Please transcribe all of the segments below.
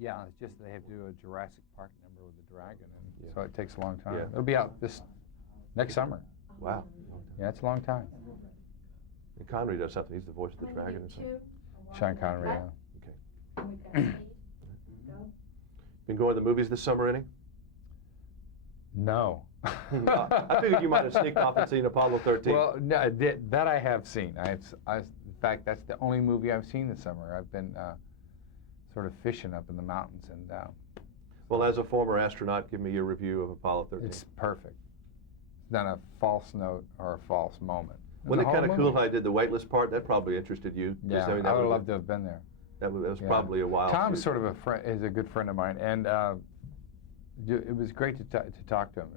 Yeah, it's just they have to do a Jurassic Park number with the dragon, and Yeah. so it takes a long time. Yeah. It'll be out this next summer. Wow. Yeah, it's a long time. And Connery does something. He's the voice of the dragon or something. Sean Connery, yeah. Okay. Been going to the movies this summer, any? No. I figured you might have sneaked off and seen Apollo 13. Well, no, that I have seen. In fact, that's the only movie I've seen this summer. I've been sort of fishing up in the mountains, and Well, as a former astronaut, give me your review of Apollo 13. it's perfect. It's not a false note or a false moment. Wasn't it kind of cool movie. how I did the weightless part? That probably interested you. Yeah, I would have loved to have been there. That was Yeah. probably a wild Tom's shoot. sort of is a good friend of mine, and it was great to talk to him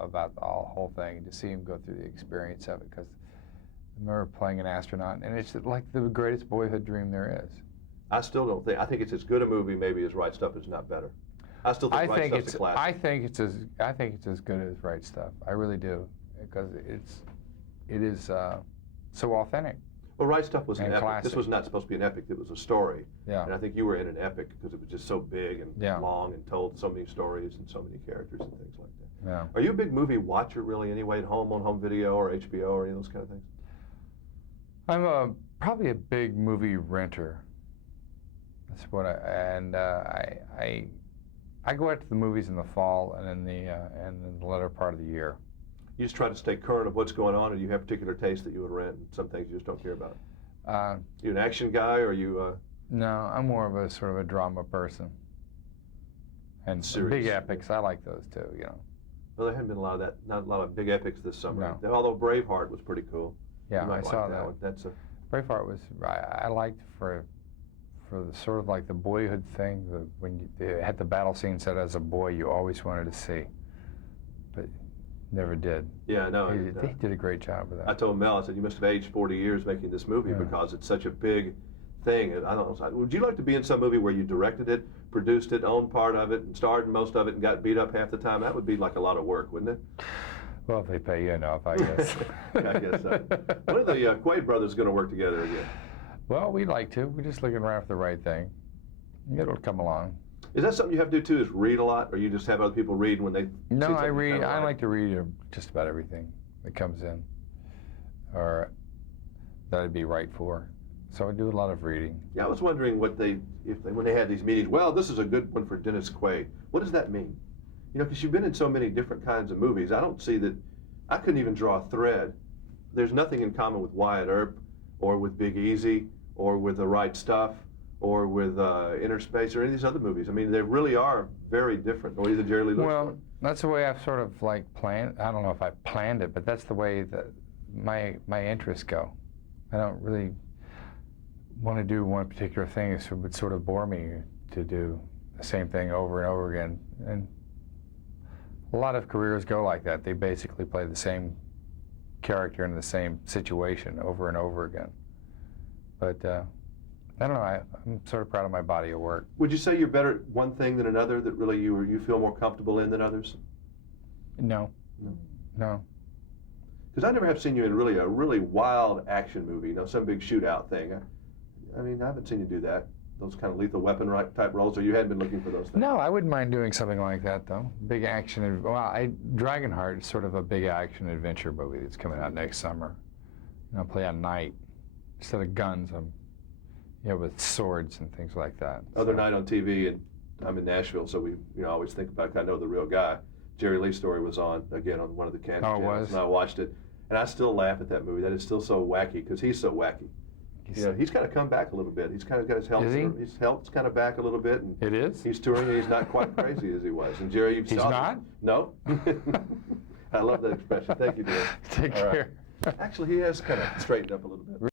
about the whole thing, to see him go through the experience of it, because I remember playing an astronaut, and it's like the greatest boyhood dream there is. I still don't think. I think it's as good a movie maybe as Right Stuff, is not better. I still think Right Stuff's a classic. I think it's as good as Right Stuff. I really do, because it is so authentic. Well, Right Stuff was an And epic. classic. This was not supposed to be an epic. It was a story. Yeah. And I think you were in an epic because it was just so big and Yeah. long and told so many stories and so many characters and things like that. Yeah. Are you a big movie watcher really anyway, at home, on home video or HBO or any of those kind of things? I'm probably a big movie renter. That's what I go out to the movies in the fall and in the latter part of the year. You just try to stay current of what's going on, or you have particular taste that you would rent, and some things you just don't care about? You an action guy, or you? No, I'm more of a sort of a drama person. And Series. big epics, I like those too, you know. Well, there hadn't been a lot of that, not a lot of big epics this summer. No. Although Braveheart was pretty cool. Yeah, You might I like saw that. one. That's a. Braveheart was, I liked for the sort of like the boyhood thing, when they had the battle scene set as a boy, you always wanted to see, but never did. Yeah, I know. He did a great job with I that. told Mel, I said, you must have aged 40 years making this movie because it's such a big thing. And I don't know, would you like to be in some movie where you directed it, produced it, owned part of it, and starred in most of it, and got beat up half the time? That would be like a lot of work, wouldn't it? Well, if they pay you enough, I guess. I guess so. When are the Quaid brothers going to work together again? Well, we'd like to. We're just looking around for the right thing. It'll come along. Is that something you have to do too, is read a lot, or you just have other people read when they No, see I something read. you kinda I like to read just about everything that comes in, or that I'd be right for. So I do a lot of reading. Yeah, I was wondering when they had these meetings, well, this is a good one for Dennis Quaid. What does that mean? You know, because you've been in so many different kinds of movies. I don't see that. I couldn't even draw a thread. There's nothing in common with Wyatt Earp, or with Big Easy, or with The Right Stuff, or with Inner Space, or any of these other movies. I mean, they really are very different. Or either Jerry Lee Lewis. Well, that's the way I've sort of like planned. I don't know if I planned it, but that's the way that my interests go. I don't really want to do one particular thing. It would sort of bore me to do the same thing over and over again. And a lot of careers go like that. They basically play the same character in the same situation over and over again. But I don't know. I'm sort of proud of my body of work. Would you say you're better at one thing than another, that really you feel more comfortable in than others? No. No. Because I never have seen you in a really wild action movie, you know, some big shootout thing. I mean, I haven't seen you do that. Those kind of Lethal Weapon type roles, or you hadn't been looking for those things? No, I wouldn't mind doing something like that, though. Big action. Well, Dragonheart is sort of a big action adventure movie that's coming out next summer. You know, play at night instead of guns. With swords and things like that. Other night on TV, and I'm in Nashville, so we always think about, I know the real guy. Jerry Lee's story was on again on one of the channels. Oh, it was? And I watched it, and I still laugh at that movie. That is still so wacky because he's so wacky. He's kind of come back a little bit. He's kind of got his health. Is he? His health's kind of back a little bit. And it is? He's touring, and he's not quite crazy as he was. And Jerry, you've He's not? No. I love that expression. Thank you, dear. Take care. Actually, he has kind of straightened up a little bit.